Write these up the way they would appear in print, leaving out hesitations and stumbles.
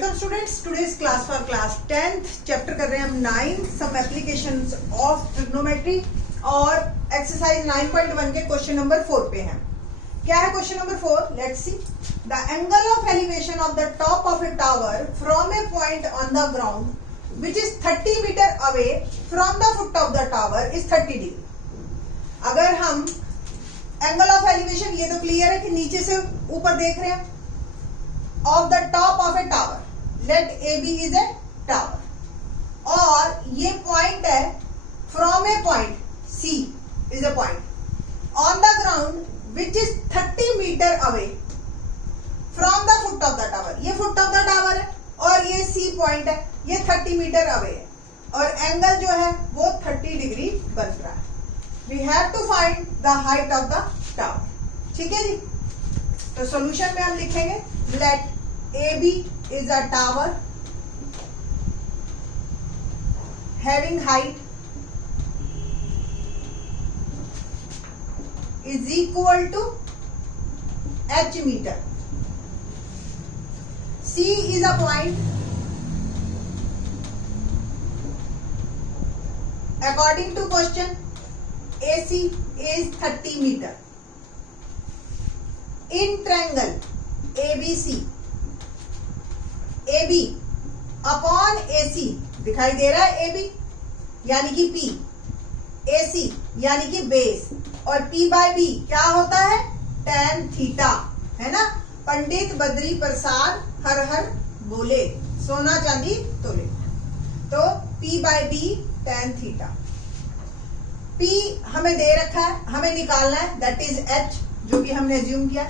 Welcome students, today's class for class 10th chapter कर रहे हैं हम 9 सम एप्लीकेशंस ऑफ ट्रिग्नोमेट्री और एक्सरसाइज 9.1 के क्वेश्चन नंबर 4 पे हैं। क्या है question number 4? Let's see. The angle of elevation of the top of a tower from a point on the ground which is 30 metre away from the foot of the tower is 30 degree. अगर हम angle of elevation, ये तो clear है कि नीचे से ऊपर देख रहे हैं, of the top of a tower, let AB is a tower, और ये पॉइंट है from a point, C is a point on the ground which is 30 meter away from the foot of the tower। ये foot of the tower है और ये C point है, ये 30 metre away है और एंगल जो है वो 30 डिग्री बन रहा है। We have to find the height of the tower। ठीक है जी। तो सॉल्यूशन में हम लिखेंगे let AB is a tower having height is equal to h meter। C is a point according to question AC is 30 meter। In triangle ABC, AB upon AC दिखाई दे रहा है, AB यानी कि P, AC यानी कि base, और P बाय B क्या होता है? tan थीटा, है ना। पंडित बद्री प्रसाद हर हर बोले, सोना चांदी तोले। तो P बाय B tan थीटा। P हमें दे रखा है, हमें निकालना है, दैट इज H जो कि हमने एज्यूम किया।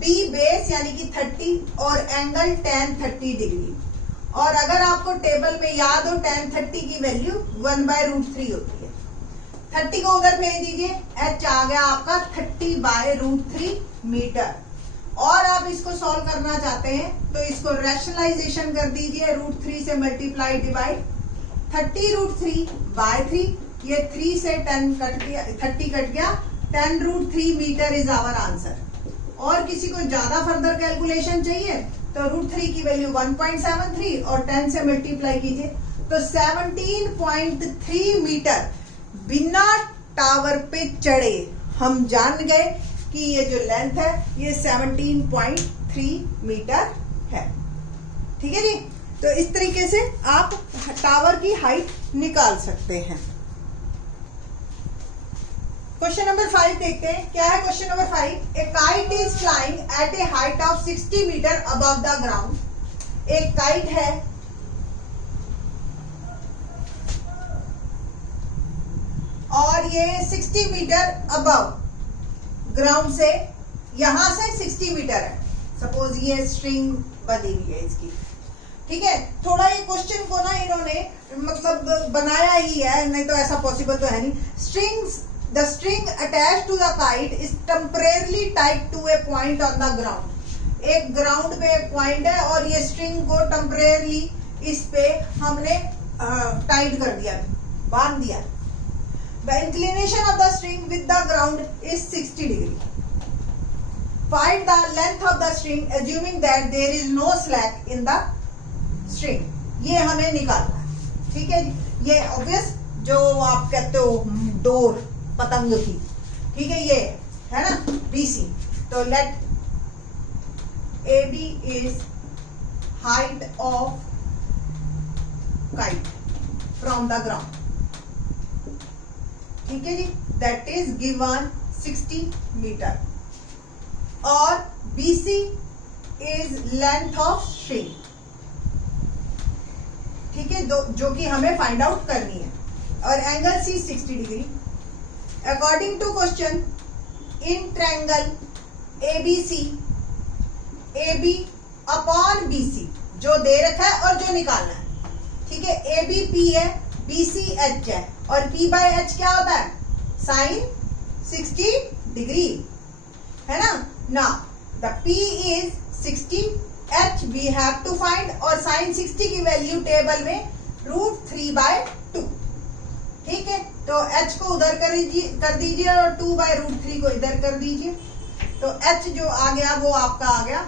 P बेस यानी कि 30 और एंगल tan 30 डिग्री। और अगर आपको टेबल में याद हो tan 30 की वैल्यू 1/√3 होती है। 30 को उधर भेज दीजिए, H आ गया आपका 30/√3 मीटर। और आप इसको सॉल्व करना चाहते हैं तो इसको रैशनलाइजेशन कर दीजिए, √3 से मल्टीप्लाई डिवाइड, 30√3/3, ये 3 से 10 कट गया, 30 कट गया, 10√3 मीटर इज आवर आंसर। और किसी को ज्यादा फर्दर कैलकुलेशन चाहिए तो √3 की वैल्यू 1.73 और 10 से मल्टीप्लाई कीजिए तो 17.3 मीटर बिना टावर पे चढ़े हम जान गए कि ये जो लेंथ है ये 17.3 मीटर है। ठीक है जी। तो इस तरीके से आप टावर की हाइट निकाल सकते हैं। क्वेश्चन नंबर 5 देखते हैं। क्या है question number 5? A kite is flying at a height of 60 metre above the ground. एक काइट है और ये 60 मीटर अबव ग्राउंड से, यहां से 60 मीटर है। सपोज ये स्ट्रिंग बनी हुई है इसकी। ठीक है। थोड़ा ये क्वेश्चन को ना इन्होंने मतलब बनाया ही है, नहीं तो ऐसा पॉसिबल तो है नहीं। The string attached to the kite is temporarily tied to a point on the ground। एक ग्राउंड पे एक पॉइंट है और ये स्ट्रिंग को टेम्परेरली इस पे हमने टाइट कर दिया, बांध दिया। The inclination of the string with the ground is 60 degree। Find the length of the string assuming that there is no slack in the string। ये हमें निकालना है। ठीक है। ये ऑब्वियस जो आप कहते हो डोर, पतंग की, ठीक है, ये है ना BC। तो let AB is height of kite from the ground. ठीक है जी। दैट इज गिवन 60 मीटर और BC is length of string. ठीक है, जो कि हमें फाइंड आउट करनी है, और angle C 60 degree. According to question, in triangle ABC, AB upon BC जो दे रखा है और जो निकालना है। ठीक है। AB P है, BC H है, और P by H क्या होता है? sin 60 डिग्री, है ना। Now the P is 60, H we have to find, और sin 60 की वैल्यू टेबल में √3/2। ठीक है। तो H को उधर कर दीजिए और 2/√3 को इधर कर दीजिए। तो H जो आ गया वो आपका आ गया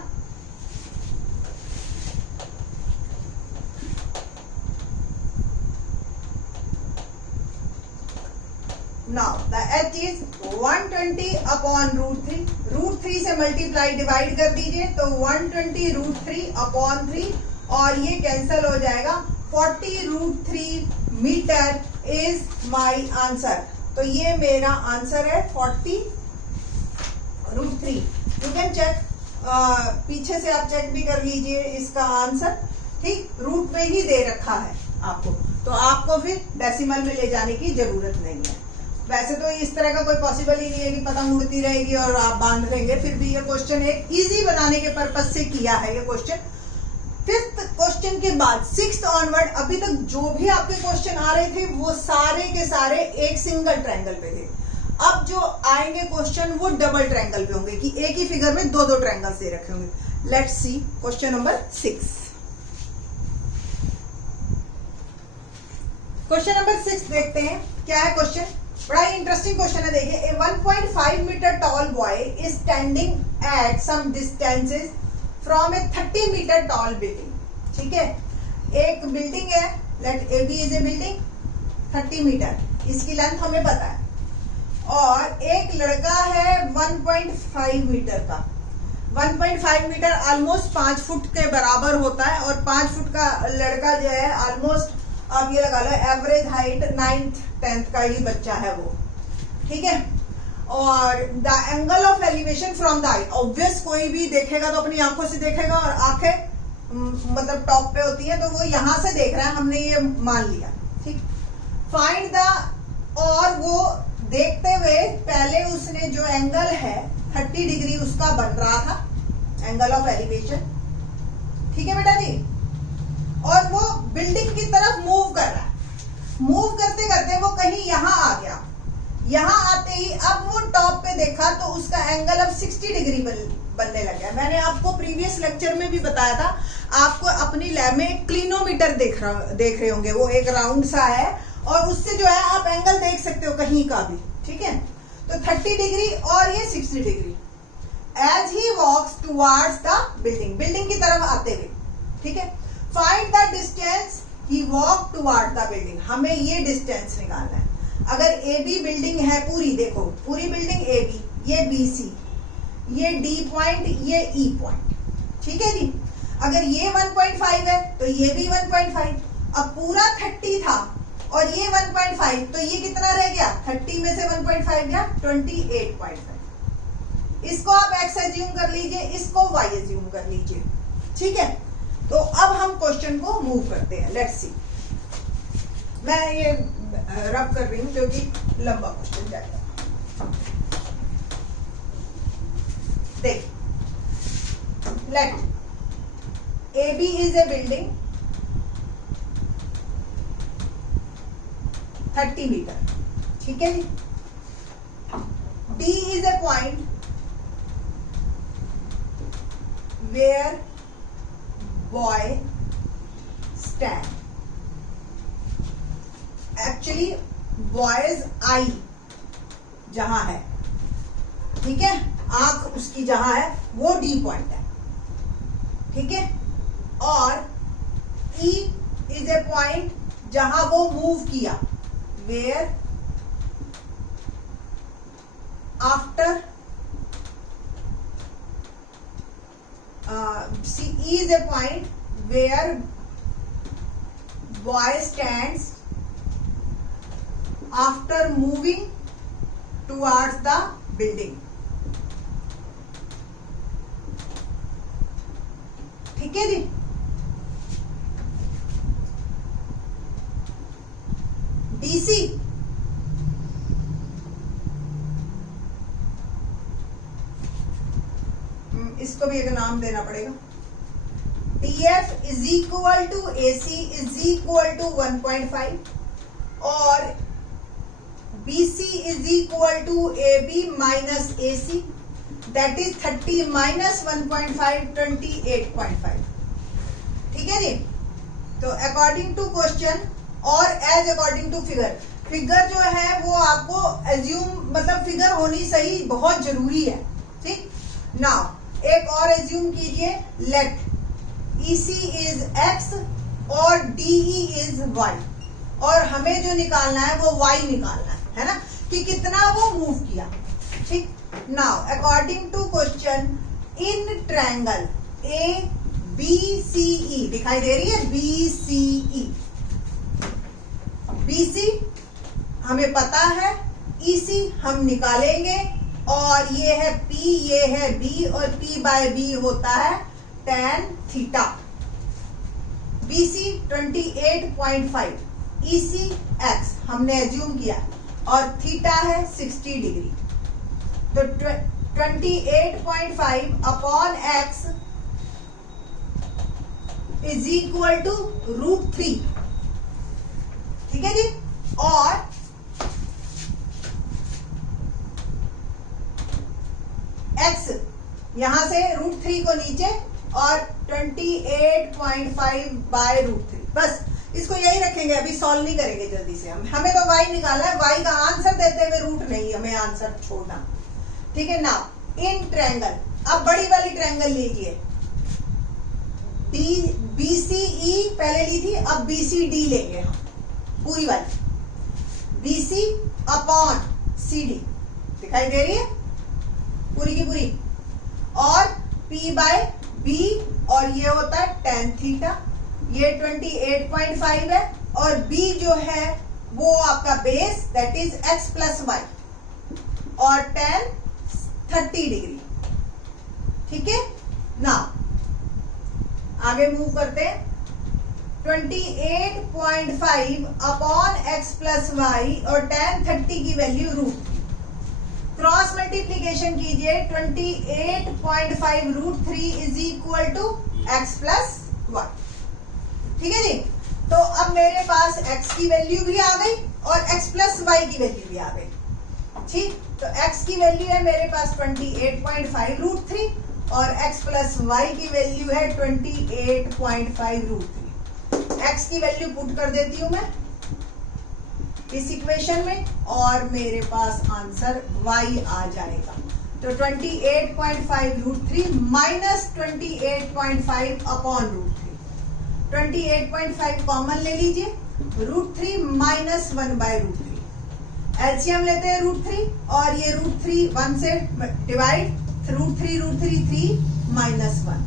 now the h is 120 upon √3, √3 से मल्टीप्लाई डिवाइड कर दीजिए तो 120 √3 अपॉन 3 और ये कैंसल हो जाएगा। 40 √3 मीटर इज माई आंसर। तो ये मेरा आंसर है 40 √3। यू कैन चेक, पीछे से आप चेक भी कर लीजिए इसका आंसर, ठीक, रूट में ही दे रखा है आपको, तो आपको फिर डेसिमल में ले जाने की जरूरत नहीं है। वैसे तो इस तरह का कोई पॉसिबल ही नहीं है कि पतंग उड़ती रहेगी और आप बांध लेंगे, फिर भी ये क्वेश्चन एक इजी बनाने के पर्पज से किया है ये क्वेश्चन। फिफ्थ क्वेश्चन के बाद सिक्स्थ ऑनवर्ड अभी तक जो भी आपके क्वेश्चन आ रहे थे वो सारे के सारे एक सिंगल ट्रायंगल पे थे। अब जो आएंगे क्वेश्चन वो डबल ट्रायंगल पे होंगे कि एक ही फिगर में दो दो ट्रायंगल्स दे रखे होंगे। Let's see question number 6। Question number 6 देखते हैं क्या है क्वेश्चन। बड़ा ही इंटरेस्टिंग क्वेश्चन है, देखिए। A 1.5 metre tall boy is standing at some distances from a 30 metre tall building. ठीक है, एक बिल्डिंग है, let A B is a building 30 metre, इसकी लेंथ हमें पता है, और एक लड़का है 1.5 मीटर का। 1.5 मीटर ऑलमोस्ट 5 फुट के बराबर होता है, और 5 फुट का लड़का जो है ऑलमोस्ट, आप ये लगा लो एवरेज हाइट 9th 10th का ही बच्चा है वो। ठीक है, और the angle of elevation from the I, obvious कोई भी देखेगा तो अपनी आंखों से देखेगा, और आंखें मतलब टॉप पे होती है, तो वो यहां से देख रहा है, हमने ये मान लिया। ठीक, फाइंड द, और वो देखते हुए पहले उसने जो एंगल है 30 डिग्री उसका बन रहा था, एंगल ऑफ एलिवेशन। ठीक है बेटा जी, और वो बिल्डिंग की तरफ मूव कर रहा है। मूव करते करते वो कहीं यहां आ गया, यहां आते ही अब वो टॉप पे देखा तो उसका एंगल अब 60 डिग्री बनने लग गया। मैंने आपको प्रीवियस लेक्चर में भी बताया था, आपको अपनी लैब में एक क्लिनोमीटर देख रहे होंगे, वो एक राउंड सा है, और उससे जो है आप एंगल देख सकते हो कहीं का भी। ठीक है, तो 30 डिग्री और ये 60 degree. As he walks towards the building, building की तरफ आते हुए। ठीक है, find the distance he walk toward the building, हमें ये डिस्टेंस निकालना है। अगर ए बी बिल्डिंग है पूरी, देखो पूरी बिल्डिंग ए बी, ये बी सी, ये डी पॉइंट, ये ई पॉइंट। ठीक है जी, अगर ये 1.5 है तो ये भी 1.5, अब पूरा 30 था और ये 1.5, तो ये कितना रह गया, 30 में से 1.5 गया 28.5। इसको आप एक्स एज्यूम कर लीजिए, इसको वाई एज्यूम कर लीजिए। ठीक है, तो अब हम क्वेश्चन को मूव करते हैं। लेट्स सी, मैं ये रब कर रही हूं क्योंकि लंबा क्वेश्चन जाएगा। देख, let A B is a building 30 metre. ठीक है जी, D is a point where boy stand. Actually boy's eye जहां है, ठीक है, आंख उसकी जहां है वो डी पॉइंट है। ठीक है, और ई इज ए पॉइंट जहां वो मूव किया, where after E is a point where boy stands after moving towards the building. ठीक है जी, DC इसको भी एक नाम देना पड़ेगा। TF is equal to AC is equal to 1.5 और BC is equal to AB minus AC, that is 30 minus 1.5 28.5। ठीक है जी, तो अकॉर्डिंग टू क्वेश्चन और as according to figure, figure जो है वो आपको एज्यूम, मतलब फिगर होनी सही बहुत जरूरी है। ठीक, नाउ एक और एज्यूम कीजिए, लेट EC इज X और DE इज Y, और हमें जो निकालना है वो Y निकालना है ना, कि कितना वो मूव किया। ठीक, now according to question, in triangle A B C E, दिखाई दे रही है बी सी ई, बी सी हमें पता है, ई सी हम निकालेंगे, और ये है P, ये है B, और P बाय B होता है tan theta. BC 28.5, EC X हमने एज्यूम किया, और थीटा है 60 डिग्री। तो 28.5 upon X is equal to √3। ठीक है जी, और x यहां से √3 को नीचे, और 28.5 बाय √3, बस इसको यही रखेंगे, अभी सॉल्व नहीं करेंगे जल्दी से। हमें तो y निकालना है, y का आंसर देते हुए रूट नहीं हमें आंसर छोड़ना। ठीक है ना, इन ट्रायंगल, अब बड़ी वाली ट्रायंगल लीजिए, BCE पहले ली थी, अब BCD लेंगे हम, पूरी वाली BC अपॉन CD, दिखाई दे रही है पूरी की पूरी, और P बाय B, और ये होता है tan थीटा, ये 28.5 है, और B जो है वो आपका base, that is x plus y, और tan 30 डिग्री। ठीक है ना, आगे मूव करते हैं। 28.5 अपॉन x प्लस वाई, और tan 30 की वैल्यू √3, क्रॉस मल्टीप्लीकेशन कीजिए, 28.5 √3 is equal to x plus y. ठीक है जी, तो अब मेरे पास x की वैल्यू भी आ गई, और x प्लस वाई की वैल्यू भी आ गई। ठीक, तो x की वैल्यू है मेरे पास 28.5 √3, और x प्लस वाई की वैल्यू है 28.5 √3। x की वैल्यू पुट कर देती हूं मैं इस इक्वेशन में, और मेरे पास आंसर y आ जाएगा। तो 28.5 √3 माइनस 28.5 अपॉन √3, 28.5 कॉमन ले लीजिए, √3 माइनस 1 बाय √3, एलसीएम लेते हैं √3, और ये √3 1 से divide, √3 3 minus 1,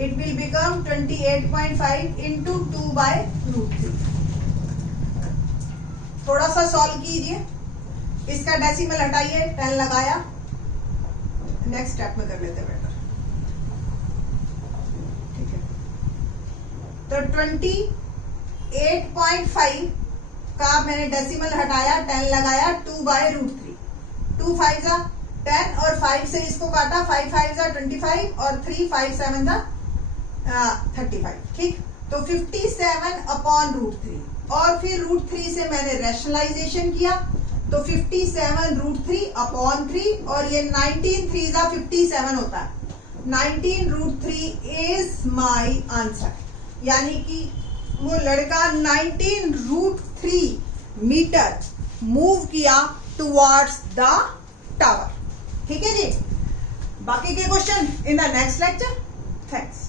it will become 28.5 into 2 by √3। थोड़ा सा सॉल्व कीजिए, इसका डेसिमल हटाइए, 10 लगाया, नेक्स्ट स्टेप में कर लेते हैं बेटर। ठीक है, तो 28.5 का मैंने डेसिमल हटाया, 10 लगाया, 2 बाय √3, 2 5 जा 10, और 5 से इसको काटा, 5 5 जा 25, और 3 5 7 जा 35। ठीक, तो 57 अपॉन √3, और फिर √3 से मैंने रैशनलाइजेशन किया, तो 57 √3 अपॉन 3, और ये 19 3 जा 57 होता है, 19 √3 इज माय आंसर। यानी कि वो लड़का 19 √3 मीटर मूव किया टुवर्ड्स द टावर। ठीक है जी, बाकी के question in the next lecture. Thanks.